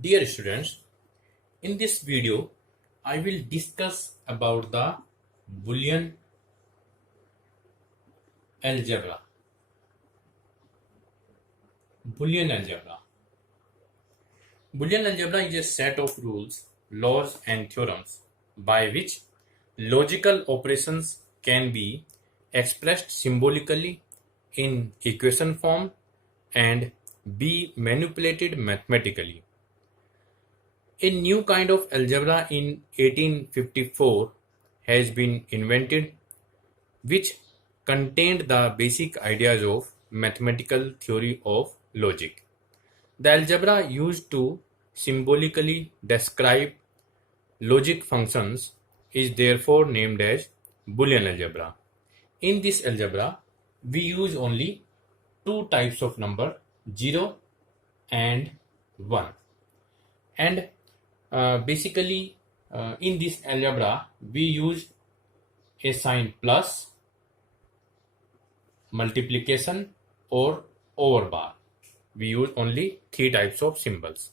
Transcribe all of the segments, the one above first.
Dear students, in this video, I will discuss about the Boolean algebra. Boolean algebra. Boolean algebra is a set of rules, laws, and theorems by which logical operations can be expressed symbolically in equation form and be manipulated mathematically. A new kind of algebra in 1854 has been invented, which contained the basic ideas of mathematical theory of logic. The algebra used to symbolically describe logic functions is therefore named as Boolean algebra. In this algebra, we use only two types of number, 0 and 1. And basically, in this algebra, we use a sign plus, multiplication, or over bar. We use only three types of symbols.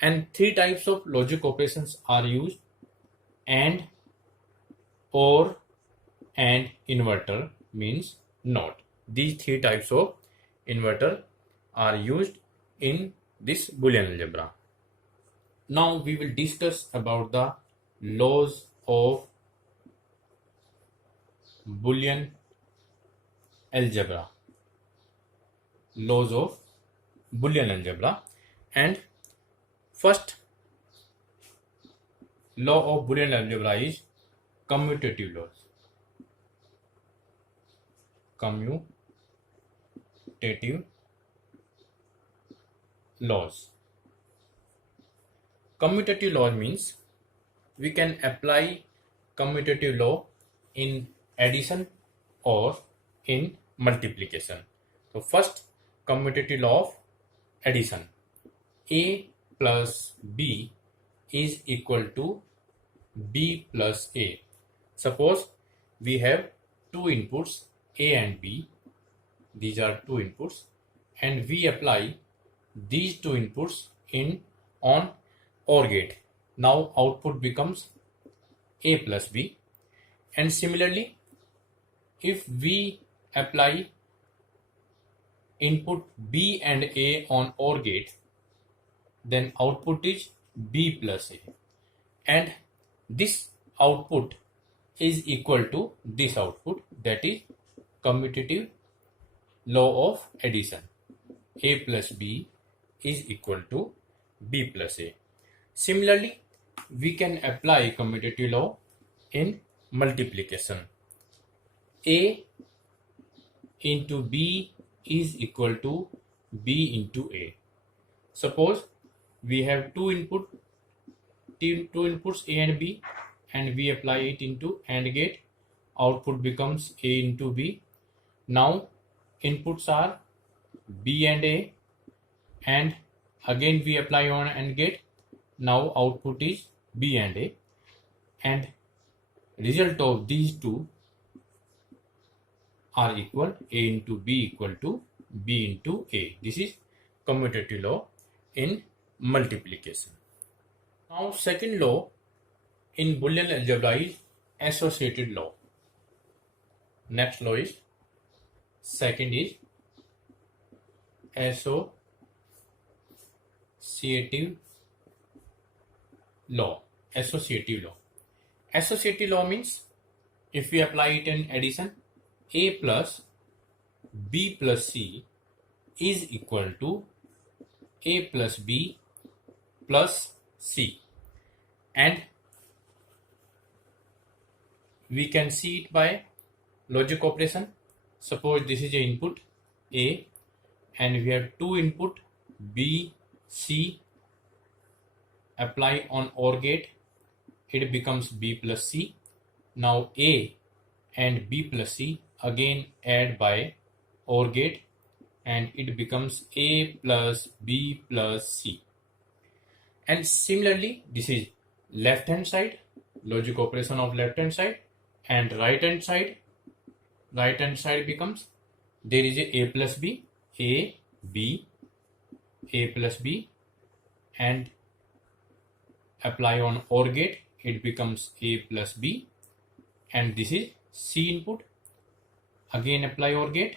And three types of logic operations are used: and, or, and inverter means not. These three types of inverter are used in this Boolean algebra. Now we will discuss about the laws of Boolean algebra. Laws of Boolean algebra. And first law of Boolean algebra is commutative laws. Commutative laws. Commutative law means we can apply commutative law in addition or in multiplication. So first, commutative law of addition. A plus B is equal to B plus A. Suppose we have two inputs A and B. These are two inputs, and we apply these two inputs on OR gate. Now output becomes A plus B. And similarly, if we apply input B and A on OR gate, then output is B plus A. And this output is equal to this output, that is commutative law of addition. A plus B is equal to B plus A. Similarly, we can apply commutative law in multiplication. A into B is equal to B into A. Suppose we have two inputs A and B, and we apply it into AND gate. Output becomes A into B. Now inputs are B and A, and again we apply on AND gate. Now output is B and A, and result of these two are equal. A into B equal to B into A. This is commutative law in multiplication. Now second law in Boolean algebra is associative law. Next law is second is associative law. Associative law. Associative law means if we apply it in addition, A plus B plus C is equal to A plus B plus C. And we can see it by logic operation. Suppose this is a input A, and we have two input B, C. Apply on OR gate, it becomes B plus C. Now A and B plus C again add by OR gate, and it becomes A plus B plus C. And similarly, this is left hand side, logic operation of left hand side, and right hand side. Right hand side becomes, there is a plus B, A, B, A plus B, and apply on OR gate, it becomes A plus B, and this is C input. Again apply OR gate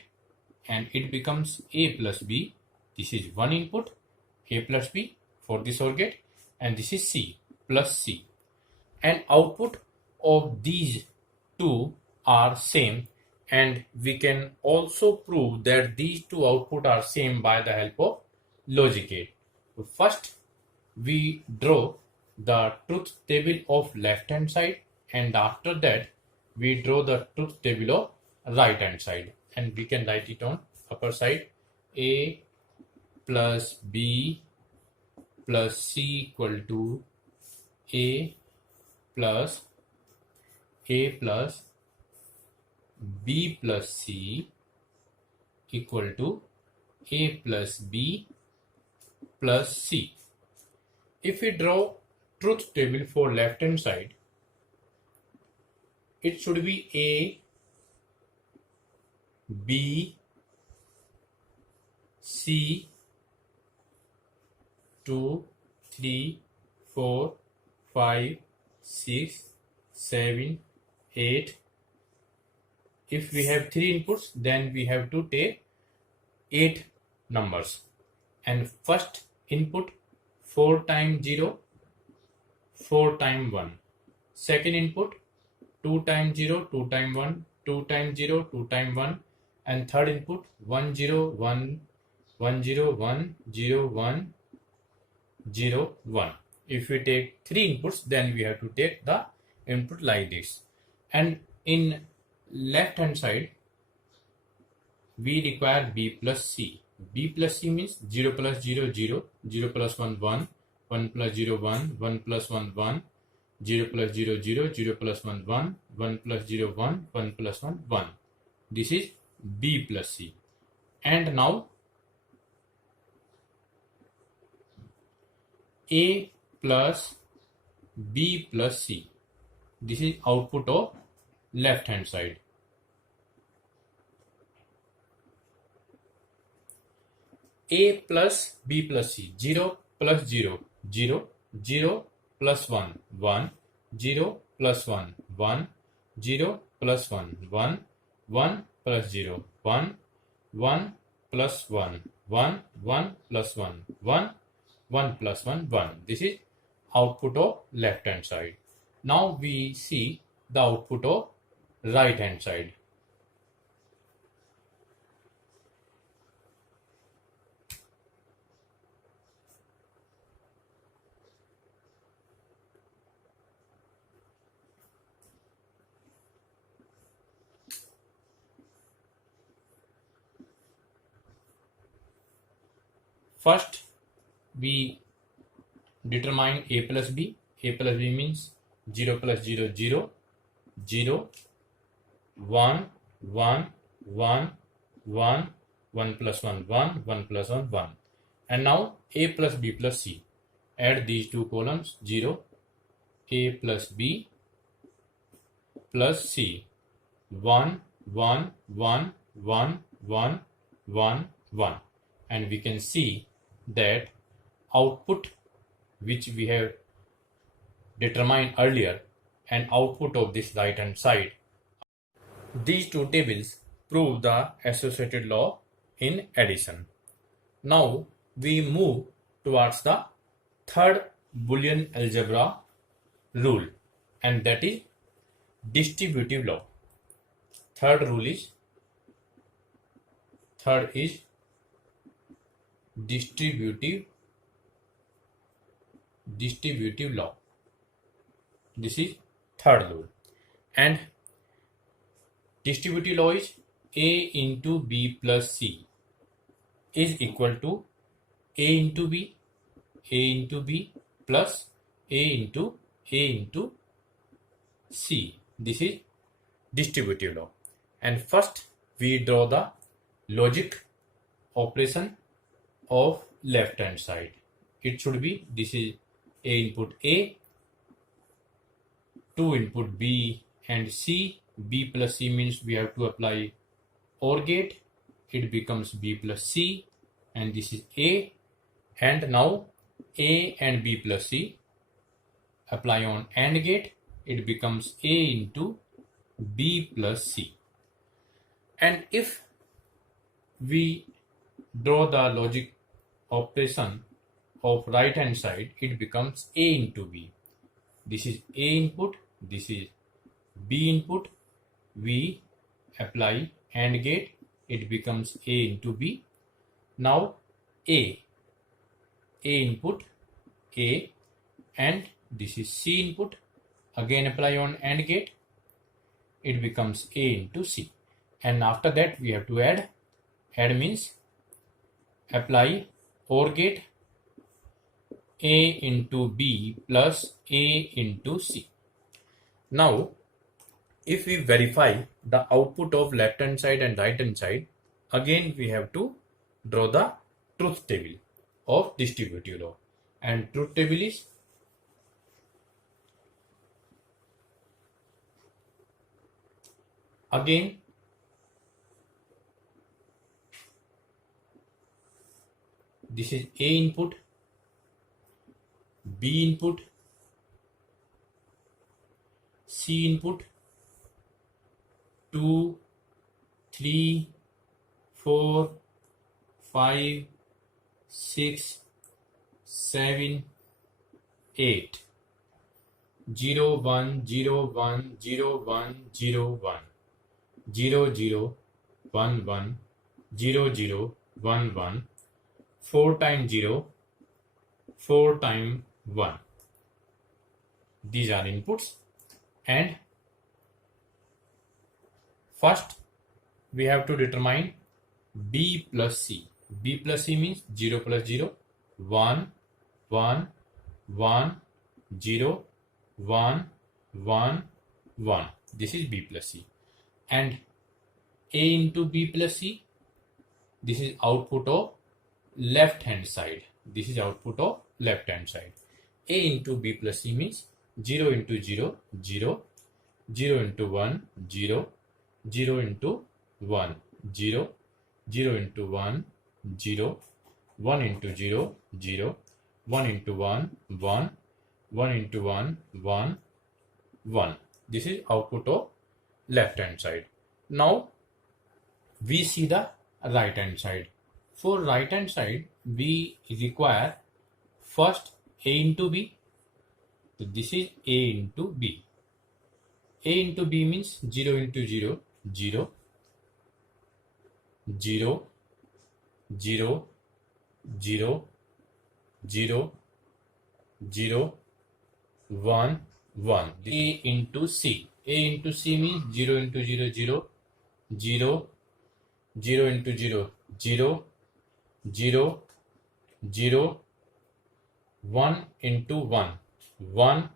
and it becomes A plus B. This is one input, A plus B for this OR gate, and this is C plus C. And output of these two are same, and we can also prove that these two output are same by the help of logic gate. First, we draw the truth table of left hand side, and after that we draw the truth table of right hand side, and we can write it on upper side. A plus B plus C equal to A plus B plus C equal to A plus B plus C. If we draw truth table for left hand side, it should be A, B, C, 2, 3, 4, 5, 6, 7, 8. If we have 3 inputs, then we have to take 8 numbers. And first input 4 times 0, 4 times 1. Second input 2 times 0, 2 times 1, 2 times 0, 2 times 1. And third input 1 0 1 1 0 1 0 1 0 1. If we take 3 inputs, then we have to take the input like this. And in left hand side we require B plus C. B plus C means 0 plus 0 0, 0 plus 1 1, 1 plus 0 1, 1 plus 1 1, 0 plus 0 0, 0 plus 1 1, 1 plus 0 1, 1 plus 1 1. This is B plus C. And now A plus B plus C. This is output of left hand side. A plus B plus C. 0 plus 0 0, 0 plus 1 1, 0 plus 1 1, 0 plus 1 1, 1 plus 0 1, 1 plus 1 1, 1 plus 1 1, 1 plus 1 1. This is output of left hand side. Now we see the output of right hand side. First, we determine A plus B. A plus B means 0 plus 0 0, 0, 1 1 1 1, 1 plus 1 1, 1 plus 1 1. And now A plus B plus C. Add these two columns. 0, A plus B plus C. 1 1 1 1 1 1 1. And we can see that output which we have determined earlier and output of this right hand side, these two tables prove the associated law in addition. Now we move towards the third Boolean algebra rule, and that is distributive law. Third is distributive law. This is third rule, and distributive law is A into B plus C is equal to A into B plus A into C. This is distributive law. And first we draw the logic operation of left hand side. It should be, this is A input A, 2 input B and C. B plus C means we have to apply OR gate. It becomes B plus C, and this is A. And now A and B plus C apply on AND gate, it becomes A into B plus C. And if we draw the logic operation of right hand side, it becomes A into B. This is A input, this is B input. We apply AND gate, it becomes A into B. Now A input, A, and this is C input. Again apply on AND gate, it becomes A into C. And after that we have to add. Add means apply OR gate, A into B plus A into C. Now if we verify the output of left hand side and right hand side, again we have to draw the truth table of distributive law. And truth table is again this is A input, B input, C input, 2, 3, 4, 5, 6, 7, 8, 0, 1, 0, 1, 0, 1, 0, 1, 0, 0, 1, 1, 0, 0, 1, 1, 4 times 0, 4 times 1. These are inputs. And first we have to determine B plus C. B plus C means 0 plus 0, 1, 1, 1, 0, 1, 1, 1. This is B plus C. And A into B plus C, this is output of left hand side. This is output of left hand side. A into B plus C means 0 into 0, 0, 0 into 1, 0, 0 into 1, 0, 0 into 1, 0, 1 into 0, 0, 1 into 1, 1, 1 into 1, 1, 1. This is output of left hand side. Now we see the right hand side. For right hand side, we require first A into B. So this is A into B. A into B means 0 into 0, 0, 0, 0, 0, 0, 0, 1, 1. A into C. A into C means 0 into 0, 0, 0, 0 into 0, 0, 0, 0, 1 into 1, 1,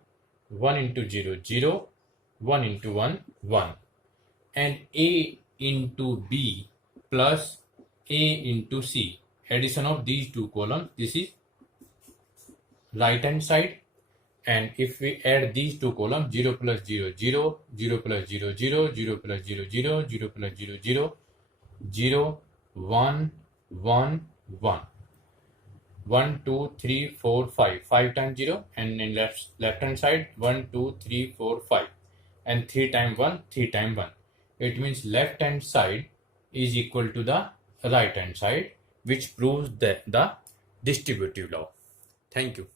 1 into 0, 0, 1 into 1, 1. And A into B plus A into C. Addition of these two columns. This is right hand side. And if we add these two columns, 0 plus 0, 0, 0 plus 0, 0, 0 plus 0, 0, 0 plus 0, 0, 0, 1, 1, 1. 1, 2, 3, 4, 5. 5 times 0. And in left hand side, 1, 2, 3, 4, 5. And 3 times 1, 3 times 1. It means left hand side is equal to the right hand side, which proves the distributive law. Thank you.